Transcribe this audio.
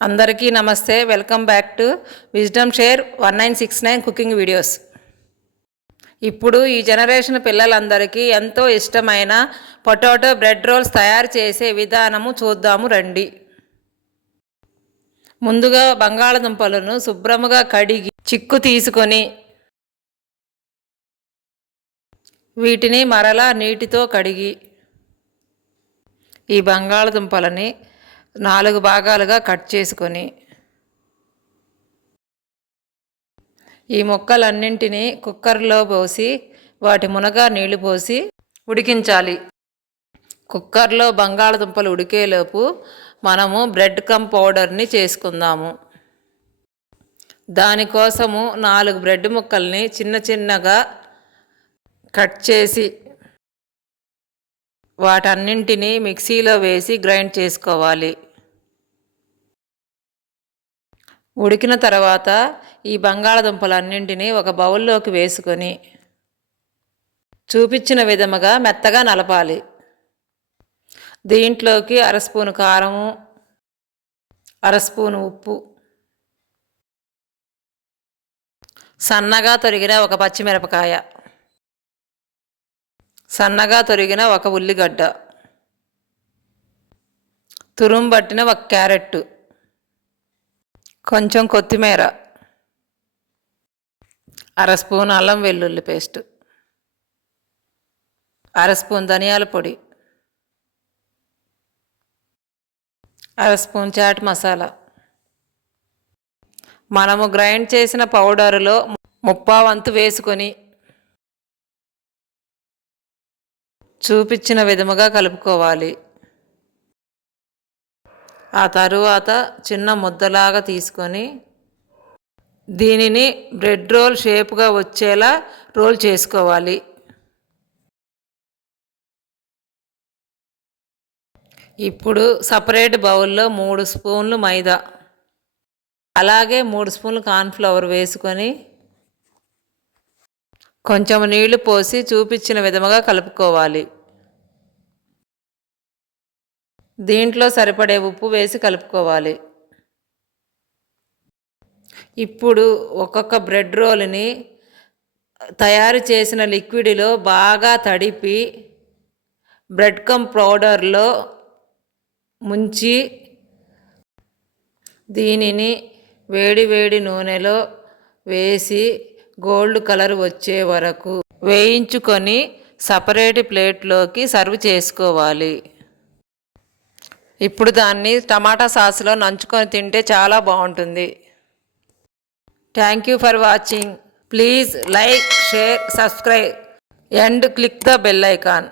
అందరికీ నమస్తే. Welcome back to wisdom share 1969 cooking videos. ఇప్పుడు ఈ జనరేషన్ పిల్లలందరికీ ఎంతో ఇష్టమైన పొటాటో బ్రెడ్ రోల్స్ తయారు చేసే విధానము చూద్దాము రండి. ముందుగా బంగాళదుంపలను శుభ్రముగా కడిగి చిక్కు తీసుకొని వీటిని మరలా నీటితో కడిగి ఈ బంగాళదుంపలని 4 భాగాలుగా కట్ చేసుకొని ఈ ముక్కలన్నింటినీ కుక్కర్లో పోసి వాటి మునగా నీళ్లు పోసి ఉడికించాలి. కుక్కర్లో బంగాళదుంపలు ఉడికేలోపు మనము బ్రెడ్ కమ్ పౌడర్ని చేసుకుందాము. దానికోసము 4 బ్రెడ్ ముక్కల్ని చిన్న చిన్నగా కట్ చేసి వాటన్నింటినీ మిక్సీలో వేసి గ్రైండ్ చేసుకోవాలి. ఉడికిన తర్వాత ఈ బంగాళదుంపలన్నింటినీ ఒక బౌల్లోకి వేసుకొని చూపించిన విధముగా మెత్తగా నలపాలి. దీంట్లోకి 1/2 స్పూను కారము, 1/2 స్పూను ఉప్పు, సన్నగా తొరిగిన ఒక పచ్చిమిరపకాయ, సన్నగా తొరిగిన ఒక ఉల్లిగడ్డ, తురుము పట్టిన ఒక క్యారెట్, కొంచెం కొత్తిమీర, 1/2 స్పూన్ అల్లం వెల్లుల్లి పేస్ట్, 1/2 స్పూన్ ధనియాల పొడి, 1/2 స్పూన్ చాట్ మసాలా. మనము గ్రైండ్ చేసిన పౌడరులో 1/4 వంతు వేసుకొని చూపించిన విధముగా కలుపుకోవాలి. ఆ తరువాత చిన్న ముద్దలాగా తీసుకొని దీనిని బ్రెడ్ రోల్ షేప్గా వచ్చేలా రోల్ చేసుకోవాలి. ఇప్పుడు సపరేట్ బౌల్లో 3 స్పూన్లు మైదా, అలాగే 3 స్పూన్లు కార్న్ఫ్లవర్ వేసుకొని కొంచెం నీళ్లు పోసి చూపించిన విధముగా కలుపుకోవాలి. దీంట్లో సరిపడే ఉప్పు వేసి కలుపుకోవాలి. ఇప్పుడు ఒక్కొక్క బ్రెడ్ రోల్ని తయారు చేసిన లిక్విడ్లో బాగా తడిపి బ్రెడ్ కమ్ పౌడర్లో ముంచి దీనిని వేడి వేడి నూనెలో వేసి గోల్డ్ కలర్ వచ్చే వరకు వేయించుకొని సపరేట్ ప్లేట్లోకి సర్వ్ చేసుకోవాలి. ఇప్పుడు దాన్ని టమాటా సాస్లో నంచుకొని తింటే చాలా బాగుంటుంది. Thank you for watching. Please like, share, subscribe and click the bell icon.